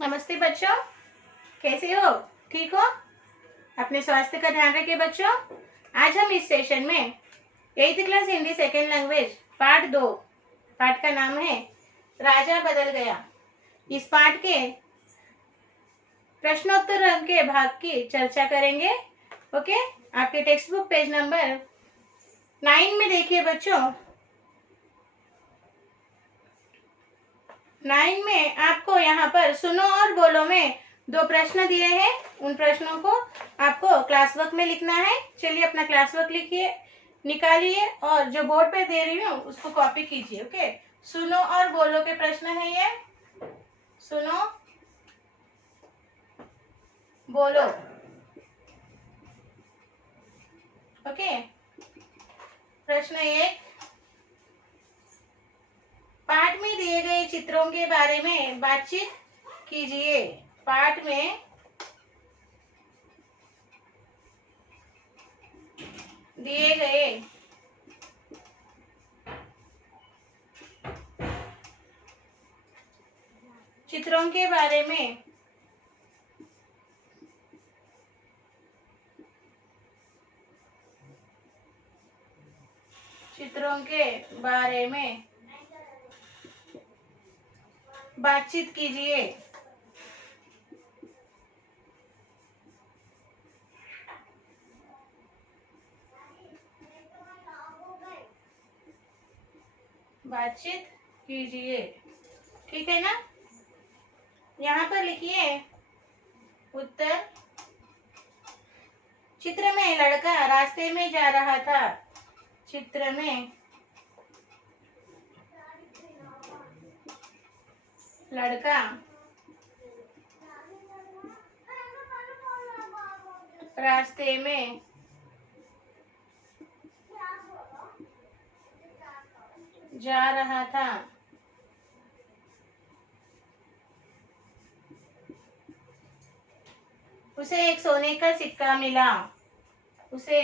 नमस्ते बच्चों, कैसे हो? ठीक हो? अपने स्वास्थ्य का ध्यान रखिए बच्चों। आज हम इस सेशन में 8th class Hindi second language part 2, part का नाम है राजा बदल गया। इस पार्ट के प्रश्नोत्तर के भाग की चर्चा करेंगे। ओके, आपके टेक्स्ट बुक पेज नंबर 9 में देखिए बच्चों। 9 में आपको यहाँ पर सुनो और बोलो में 2 प्रश्न दिए हैं। उन प्रश्नों को आपको क्लास वर्क में लिखना है। चलिए अपना क्लास वर्क लिखिए, निकालिए और जो बोर्ड पे दे रही हूँ उसको कॉपी कीजिए। ओके, सुनो और बोलो के प्रश्न है ये। सुनो, बोलो। ओके, प्रश्न 1, पाठ में दिए गए चित्रों के बारे में बातचीत कीजिए। पाठ में दिए गए चित्रों के बारे में बातचीत कीजिए। बातचीत कीजिए, ठीक है ना? यहाँ पर लिखिए उत्तर। चित्र में लड़का रास्ते में जा रहा था। चित्र में लड़का रास्ते में जा रहा था। उसे एक सोने का सिक्का मिला। उसे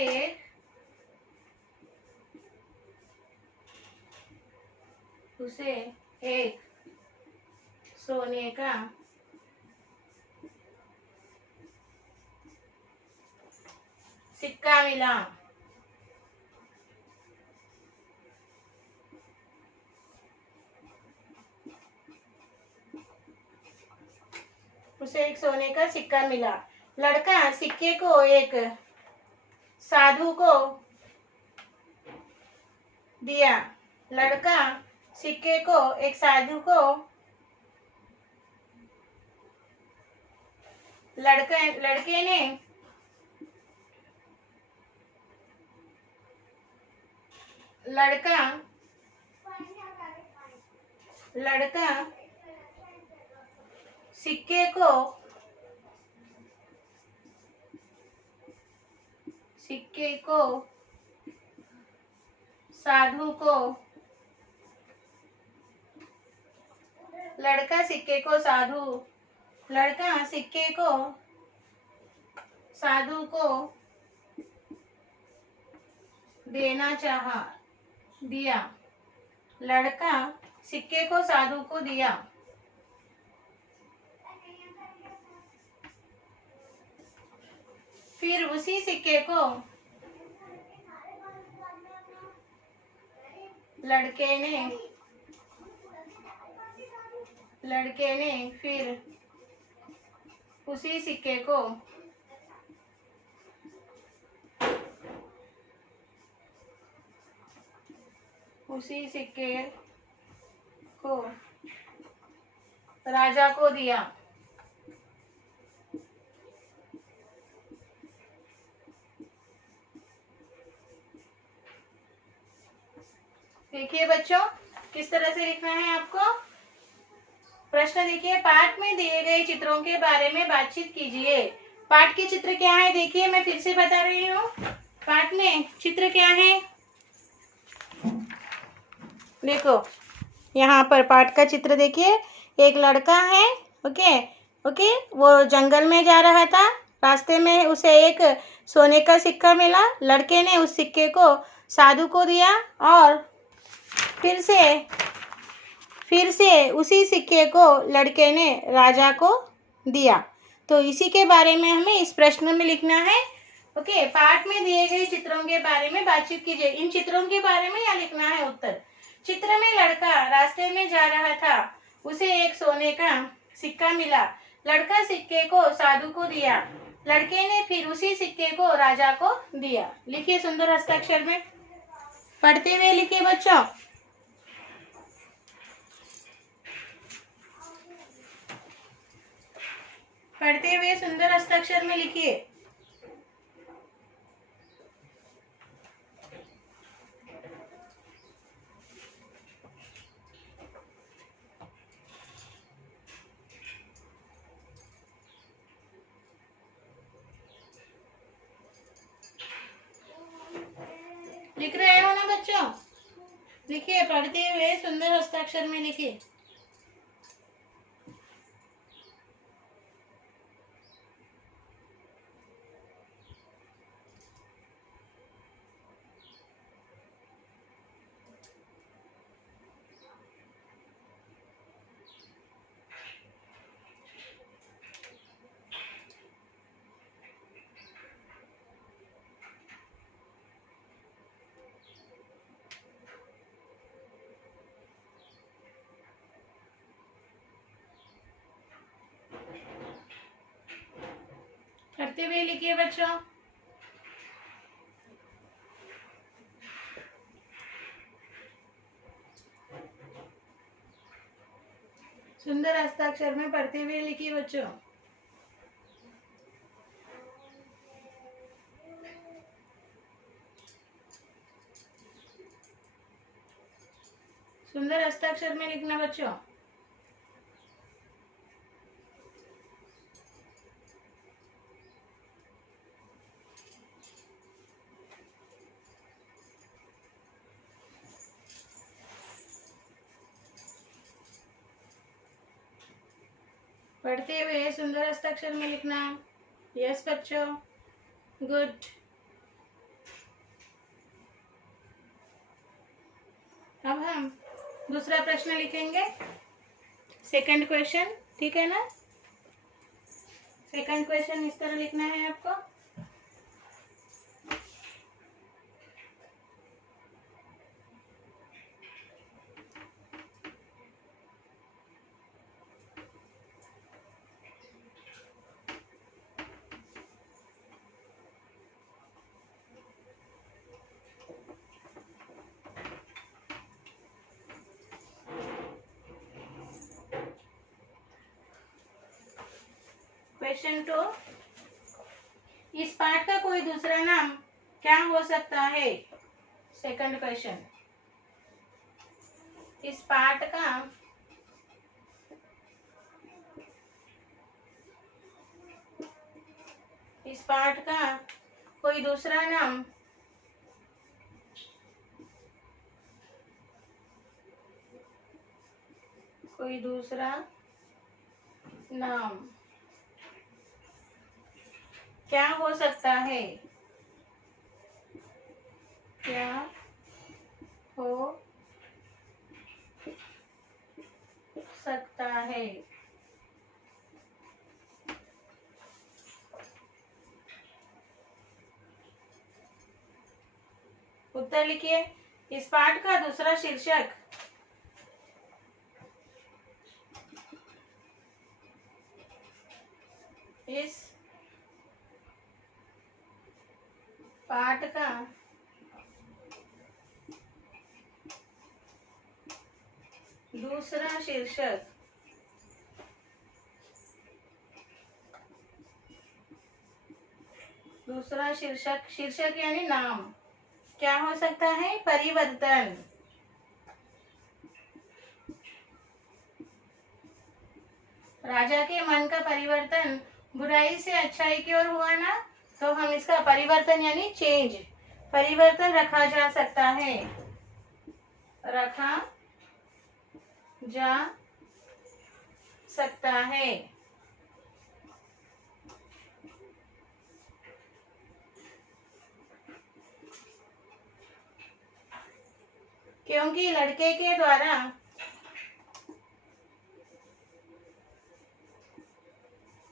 एक सोने का सिक्का मिला। उसे एक सोने का सिक्का मिला। लड़का सिक्के को एक साधु को दिया। लड़का सिक्के को एक साधु को लड़के लड़का सिक्के को साधु को साधु को दिया। लड़का सिक्के को साधु को दिया। फिर उसी सिक्के को लड़के ने फिर उसी सिक्के को राजा को दिया। देखिए बच्चों, किस तरह से लिखना है आपको। प्रश्न देखिए, पाठ में दिए गए चित्रों के बारे में बातचीत कीजिए। पाठ के चित्र क्या है देखिए, मैं फिर से बता रही हूँ। पाठ में चित्र क्या है, देखो यहाँ पर पाठ का चित्र देखिए। एक लड़का है, ओके, वो जंगल में जा रहा था। रास्ते में उसे एक सोने का सिक्का मिला। लड़के ने उस सिक्के को साधु को दिया और फिर फिर से उसी सिक्के को लड़के ने राजा को दिया। तो इसी के बारे में हमें इस प्रश्न में लिखना है। ओके, पाठ में दिए गए चित्रों के बारे में बातचीत कीजिए। इन चित्रों के बारे में यहाँ लिखना है उत्तर। चित्र में लड़का रास्ते में जा रहा था, उसे एक सोने का सिक्का मिला। लड़का सिक्के को साधु को दिया, लड़के ने फिर उसी सिक्के को राजा को दिया। लिखिए सुंदर हस्ताक्षर में, पढ़ते हुए लिखिए बच्चों। पढ़ते हुए सुंदर हस्ताक्षर में लिखिए। लिख रहे हो ना बच्चों? लिखिए, पढ़ते हुए सुंदर हस्ताक्षर में लिखिए। पढ़ते हुए लिखिए बच्चों। सुंदर हस्ताक्षर में पढ़ते हुए लिखिए बच्चों। सुंदर हस्ताक्षर में लिखना बच्चों। पढ़ते हुए सुंदर हस्ताक्षर में लिखना। यस बच्चों, गुड। अब हम दूसरा प्रश्न लिखेंगे, सेकंड क्वेश्चन, ठीक है ना? सेकंड क्वेश्चन इस तरह लिखना है आपको। क्वेश्चन 2, इस पाठ का कोई दूसरा नाम क्या हो सकता है? सेकंड क्वेश्चन, इस पाठ का कोई दूसरा नाम क्या हो सकता है? क्या हो सकता है? उत्तर लिखिए। इस पाठ का दूसरा शीर्षक इस पाठ का दूसरा शीर्षक शीर्षक यानी नाम क्या हो सकता है? परिवर्तन। राजा के मन का परिवर्तन बुराई से अच्छाई की ओर हुआ ना, तो हम इसका परिवर्तन यानी चेंज, परिवर्तन रखा जा सकता है, रखा जा सकता है। क्योंकि लड़के के द्वारा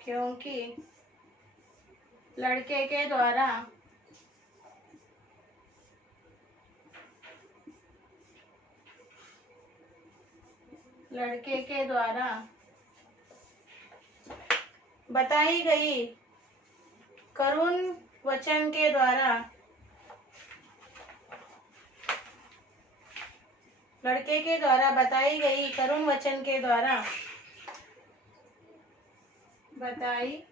क्योंकि लड़के के द्वारा बताई गई करुण वचन के द्वारा लड़के के द्वारा बताई गई करुण वचन के द्वारा बताई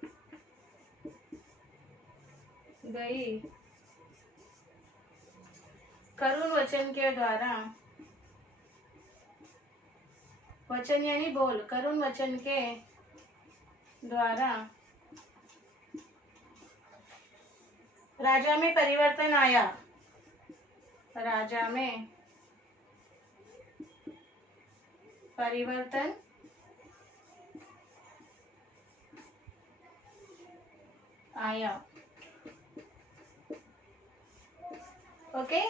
गई करुण वचन के द्वारा वचन यानी बोल करुण वचन के द्वारा राजा में परिवर्तन आया। राजा में परिवर्तन आया। ओके,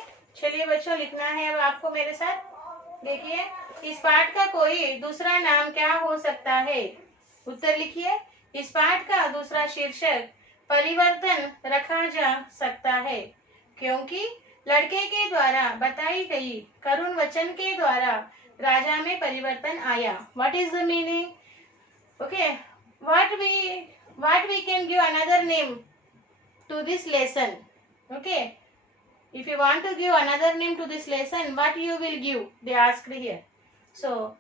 चलिए बच्चों लिखना है अब आपको मेरे साथ। देखिए, इस पाठ का कोई दूसरा नाम क्या हो सकता है? उत्तर लिखिए। इस पाठ का दूसरा शीर्षक परिवर्तन रखा जा सकता है क्योंकि लड़के के द्वारा बताई गई करुण वचन के द्वारा राजा में परिवर्तन आया। What is the meaning? Okay, what we can give another name to this lesson. Okay, if you want to give another name to this lesson, what you will give? They asked here. So,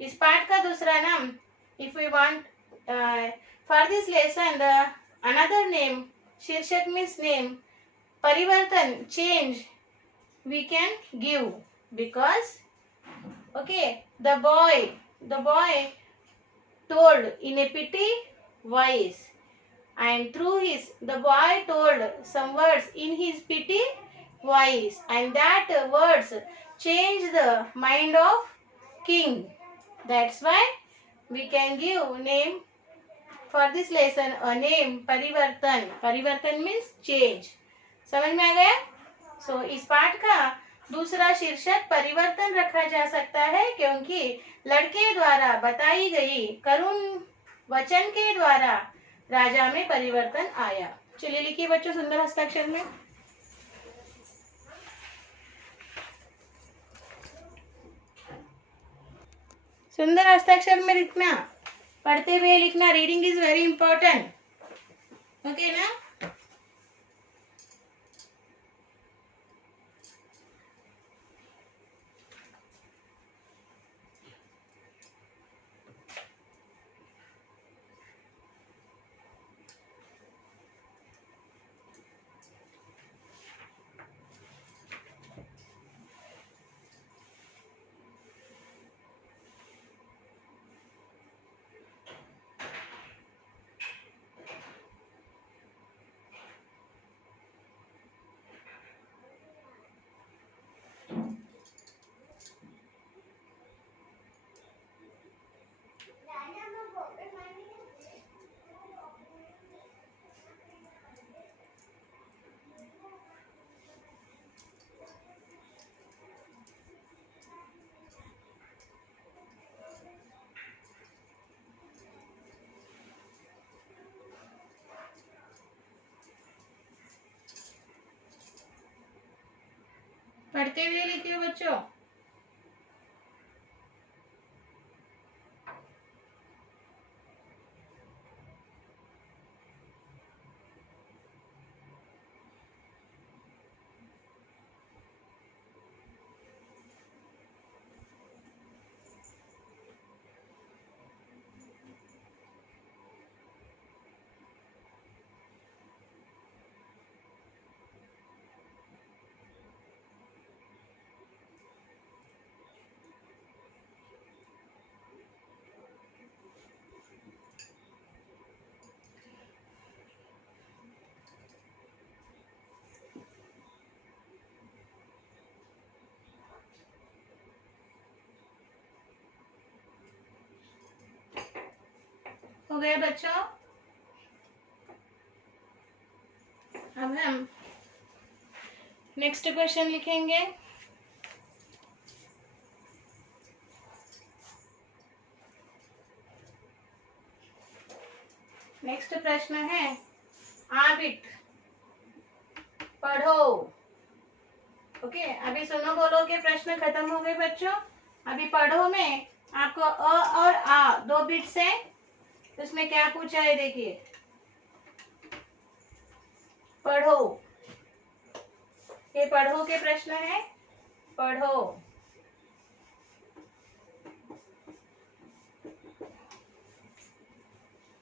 इस पाठ का दूसरा नाम, if we want for this lesson the another name, शीर्षक means name, परिवर्तन change we can give because okay the boy told in a pity voice and through his the boy told some words in his pity voice and that words changed the mind of king. That's why we can give name for this lesson a name परिवर्तन means change. समझ में आ गया? So इस पाठ का दूसरा शीर्षक परिवर्तन रखा जा सकता है क्योंकि लड़के द्वारा बताई गई करुण वचन के द्वारा राजा में परिवर्तन आया। चलिए लिखिए बच्चों सुंदर हस्ताक्षर में। सुंदर हस्ताक्षर में लिखना, पढ़ते हुए लिखना। Reading is very important. Okay ना? पढ़ते हुए लिखिए बच्चों। हो गया बच्चों? अब हम नेक्स्ट क्वेश्चन लिखेंगे। नेक्स्ट प्रश्न है आबिट, पढ़ो। ओके, अभी सुनो बोलो के प्रश्न खत्म हो गए बच्चों। अभी पढ़ो में आपको अ और आ दो बिट्स हैं, उसमें क्या पूछा है देखिए। पढ़ो, ये पढ़ो के प्रश्न है। पढ़ो,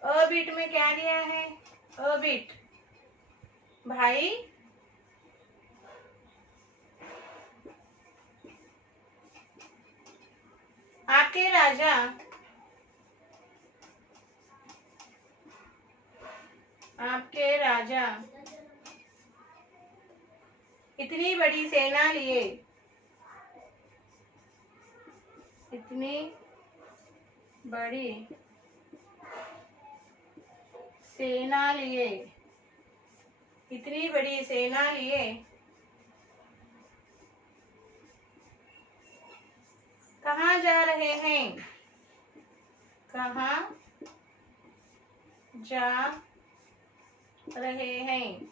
अ बिट में क्या दिया है? अ बिट, भाई आपके राजा आपके राजा इतनी बड़ी सेना लिए, इतनी बड़ी सेना लिए, इतनी बड़ी सेना लिए कहाँ जा रहे हैं? कहाँ जा रहे हैं?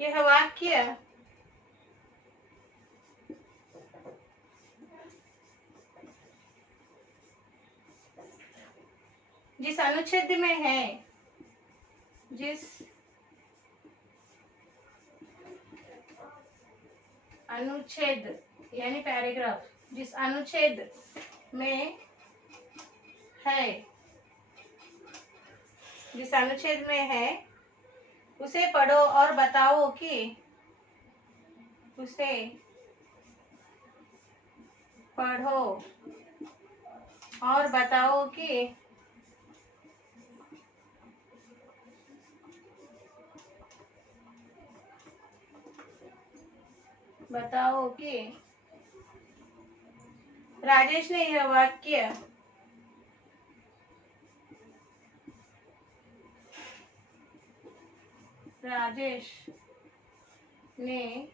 यह वाक्य जिस अनुच्छेद में है, जिस अनुच्छेद यानी पैराग्राफ, जिस अनुच्छेद में है, जिस अनुच्छेद में है उसे पढ़ो और बताओ कि, उसे पढ़ो और बताओ कि राजेश ने यह वाक्य राजेश ने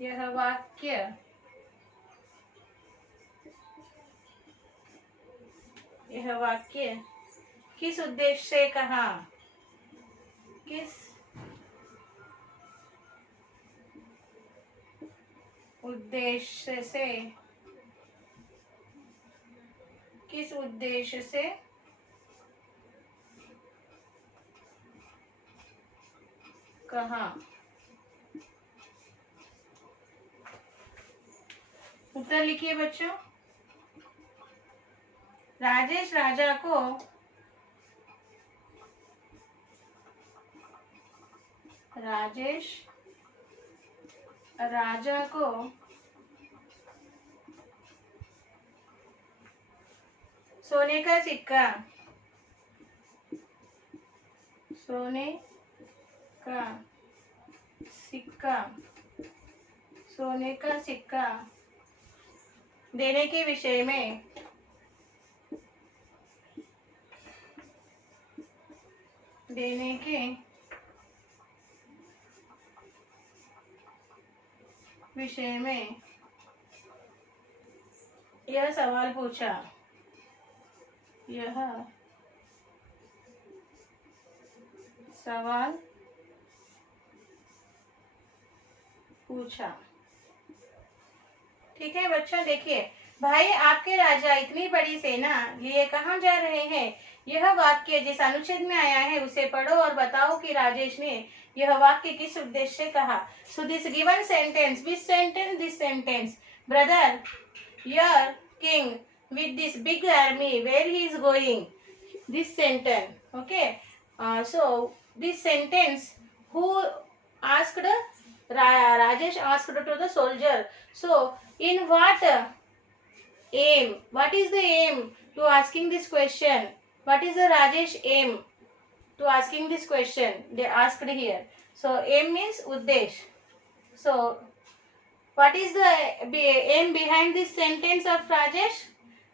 यह वाक्य किस उद्देश्य से कहा? किस उद्देश्य से, किस उद्देश्य से कहा? उत्तर लिखिए बच्चों। राजेश राजा को सोने का सिक्का, सोने का सिक्का देने के विषय में यह सवाल पूछा। ठीक है बच्चों, देखिए, भाई आपके राजा इतनी बड़ी सेना लिए कहाँ जा रहे हैं? यह वाक्य जिस अनुच्छेद में आया है उसे पढ़ो और बताओ कि राजेश ने यह वाक्य किस उद्देश्य से कहा। So this given sentence, which sentence? This sentence, brother your king with this big army, where he is going? This sentence, okay. So this sentence, who asked? Rajesh asked to the soldier. So in what aim? What is the aim to asking this question? What is the Rajesh aim to asking this question? They asked here. So aim means uddesh. So what is the aim behind this sentence of Rajesh?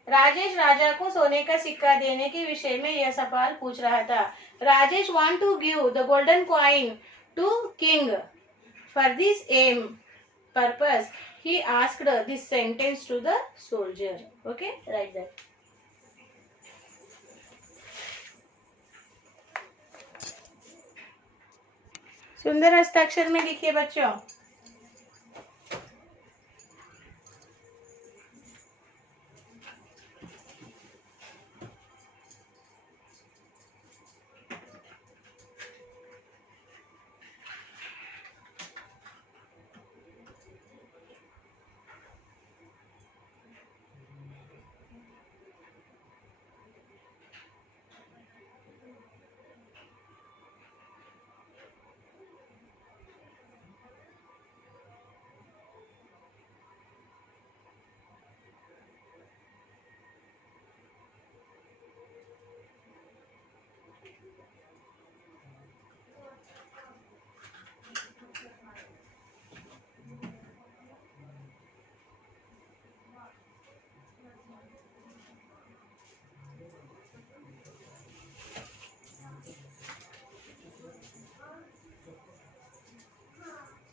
Rajesh राजा को सोने का सिक्का देने के विषय में यह सवाल पूछ रहा था। Rajesh want to give the golden coin to king. For this aim, purpose he asked this sentence to the soldier. Okay, write that. सुंदर हस्ताक्षर में लिखिए बच्चों.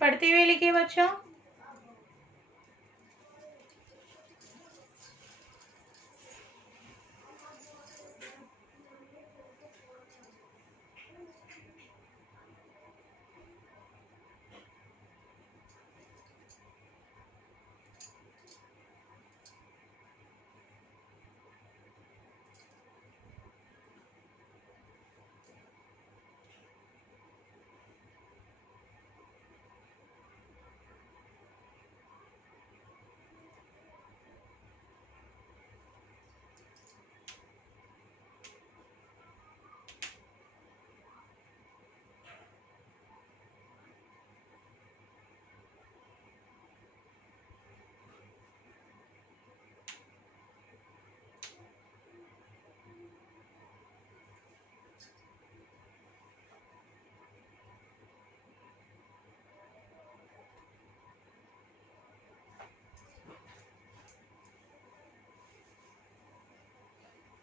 पढ़ते हुए लिखिए बच्चों.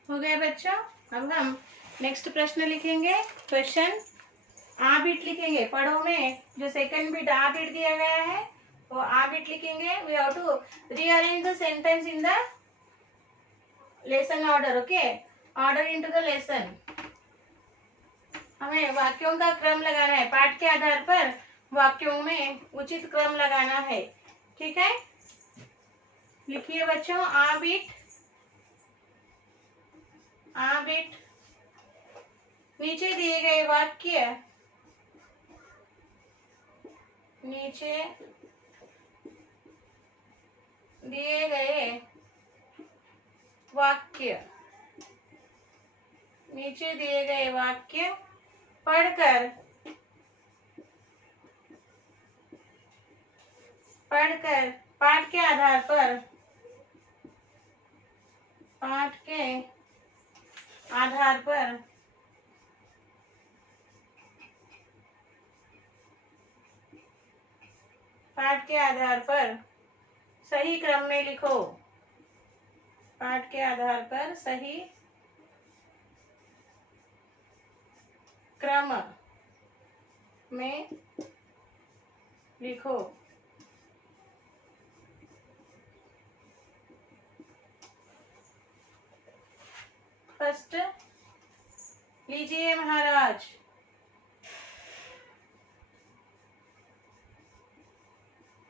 हो गया बच्चों. अब हम नेक्स्ट प्रश्न लिखेंगे. क्वेश्चन आ बिट लिखेंगे. पढ़ो में जो सेकंड बिट आ बिट दिया गया है वो आ बिट लिखेंगे. We have to rearrange the sentence in the lesson order. Okay, order into the lesson. हमें वाक्यों का क्रम लगाना है. पाठ के आधार पर वाक्यों में उचित क्रम लगाना है. ठीक है, लिखिए बच्चों. आ बिट नीचे दिए गए वाक्य नीचे दिए गए वाक्य पढ़कर पाठ के आधार पर सही क्रम में लिखो. पाठ के आधार पर सही क्रम में लिखो. फर्स्ट लीजिए महाराज.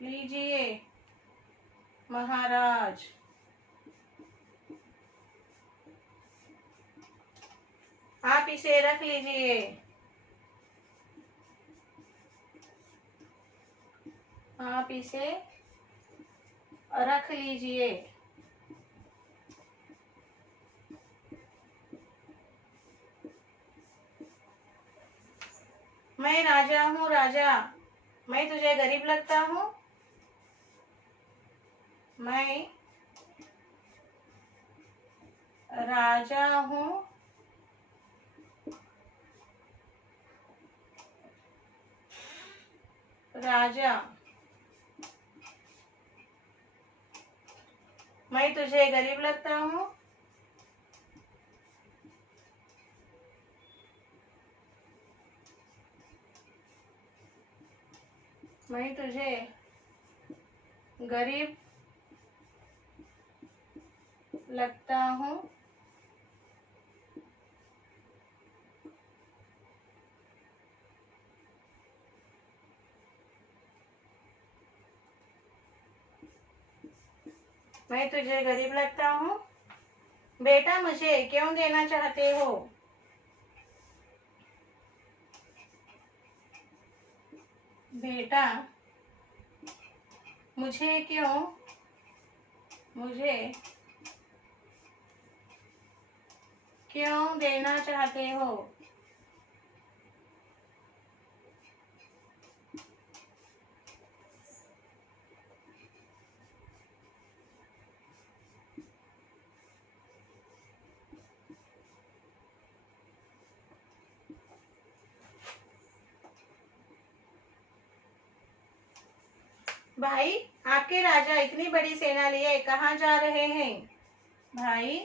लीजिए महाराज. आप इसे रख लीजिए. आप इसे रख लीजिए. मैं राजा हूँ. राजा. मैं तुझे गरीब लगता हूँ. मैं राजा हूँ. राजा. मैं तुझे गरीब लगता हूँ. मैं तुझे गरीब लगता हूँ। मैं तुझे गरीब लगता हूँ। बेटा मुझे क्यों देना चाहते हो? बेटा मुझे क्यों देना चाहते हो? भाई आपके राजा इतनी बड़ी सेना लिए कहाँ जा रहे हैं? भाई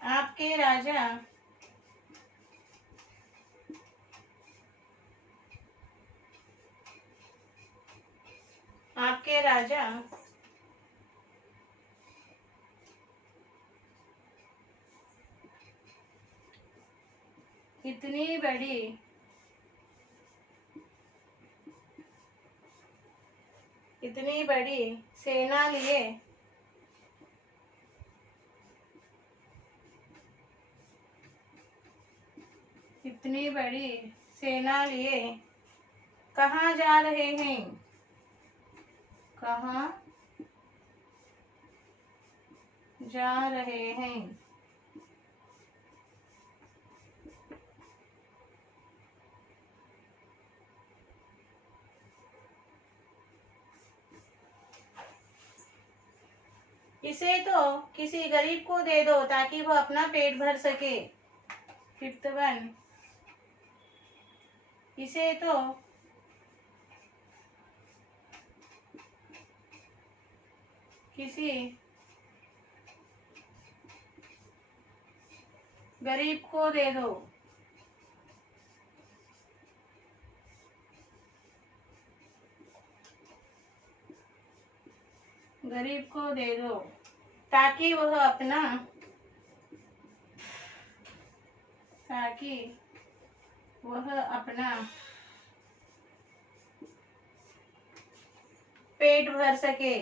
आपके राजा आपके राजा इतनी बड़ी सेना लिए कहाँ जा रहे हैं? कहाँ जा रहे हैं? इसे तो किसी गरीब को दे दो ताकि वो अपना पेट भर सके। फिफ्थ वन, इसे तो किसी गरीब को दे दो। गरीब को दे दो ताकि वह अपना पेट भर सके।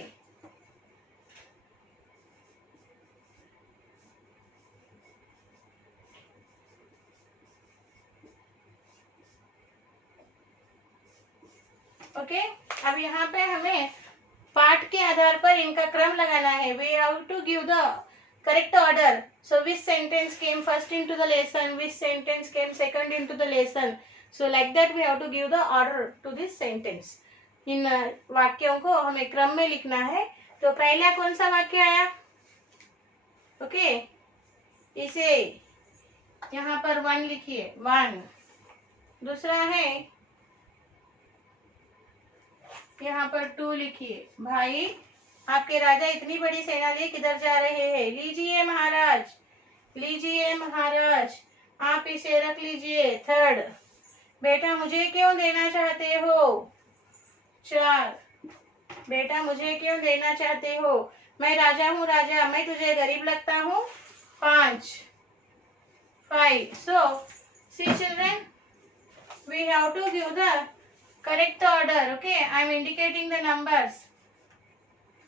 ओके, अब यहाँ पे हमें पाठ के आधार पर इनका क्रम लगाना है। We have to give the correct order. So which sentence came first into the lesson, which sentence came second into the lesson. So like that we have to give the order to this sentence. इन वाक्यों को हमें क्रम में लिखना है। तो पहला कौन सा वाक्य आया? ओके, इसे यहाँ पर 1 लिखिए, 1। दूसरा है यहाँ पर 2 लिखिए। भाई आपके राजा इतनी बड़ी सेना लिए किधर जा रहे हैं? लीजिए महाराज, लीजिए महाराज, आप इसे रख लीजिए। 3rd, बेटा मुझे क्यों देना चाहते हो? 4, बेटा मुझे क्यों देना चाहते हो? मैं राजा हूँ राजा, मैं तुझे गरीब लगता हूँ। 5, so see children, we have to give the correct order. Okay, I am indicating the numbers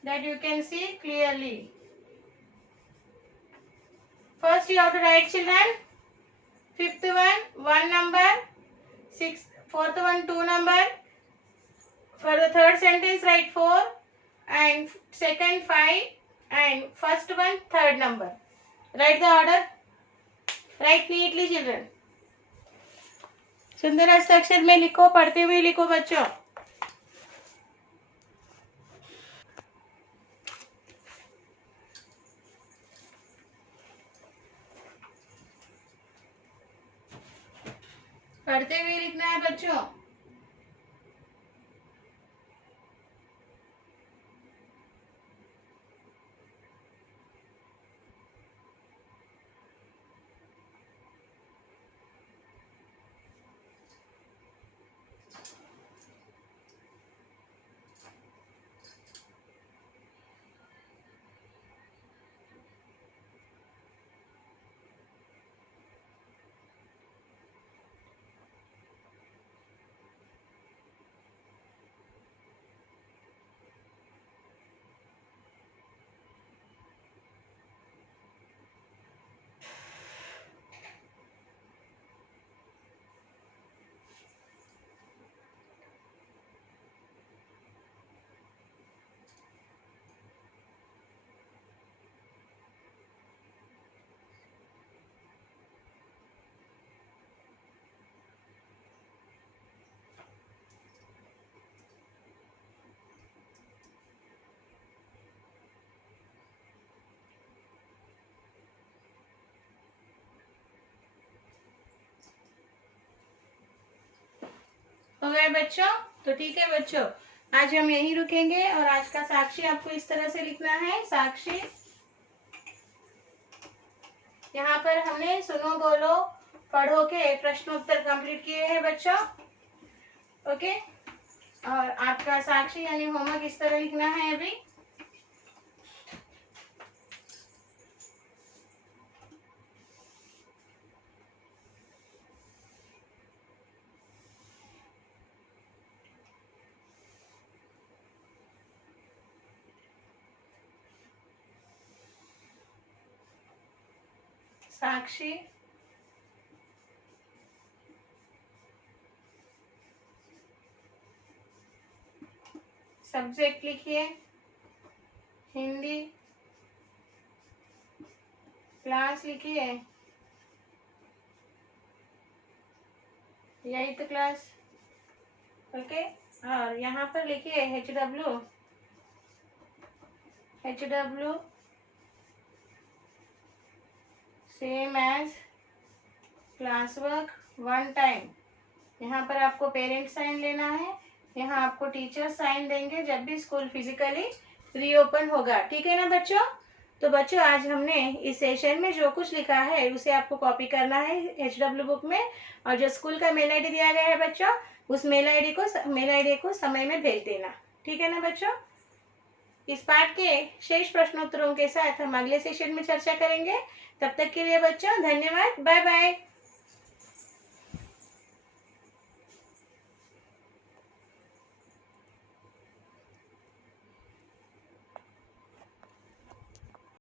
that you can see clearly. First you have to write children. 5th one number, 4th one 2 number. For the 3rd sentence write 4 and 2nd 5 and first one 3rd number. Write the order. Write neatly children. सुंदर हस्ताक्षर में लिखो, पढ़ते हुए लिखो बच्चों। पढ़ते हुए लिखना है बच्चों। बच्चों? तो ठीक है बच्चों, आज हम यहीं रुकेंगे और आज का साक्षी आपको इस तरह से लिखना है। साक्षी, यहाँ पर हमने सुनो बोलो पढ़ो के प्रश्नोत्तर कंप्लीट किए हैं बच्चों। ओके, और आपका साक्षी यानी होमवर्क इस तरह लिखना है अभी। साक्षी, सब्जेक्ट लिखिए हिंदी, क्लास लिखिए 8th क्लास। ओके, और यहाँ पर लिखिए HW same as class work 1 time. यहाँ पर आपको पेरेंट साइन लेना है, यहाँ आपको टीचर साइन देंगे जब भी स्कूल फिजिकली रीओपन होगा। ठीक है ना बच्चों? तो बच्चों आज हमने इस सेशन में जो कुछ लिखा है उसे आपको कॉपी करना है HW बुक में, और जो स्कूल का मेल आईडी दिया गया है बच्चों, उस मेल आईडी को समय में भेज देना। ठीक है ना बच्चों? इस पाठ के शेष प्रश्नोत्तरों के साथ हम अगले सेशन में चर्चा करेंगे। तब तक के लिए बच्चों धन्यवाद, बाय बाय।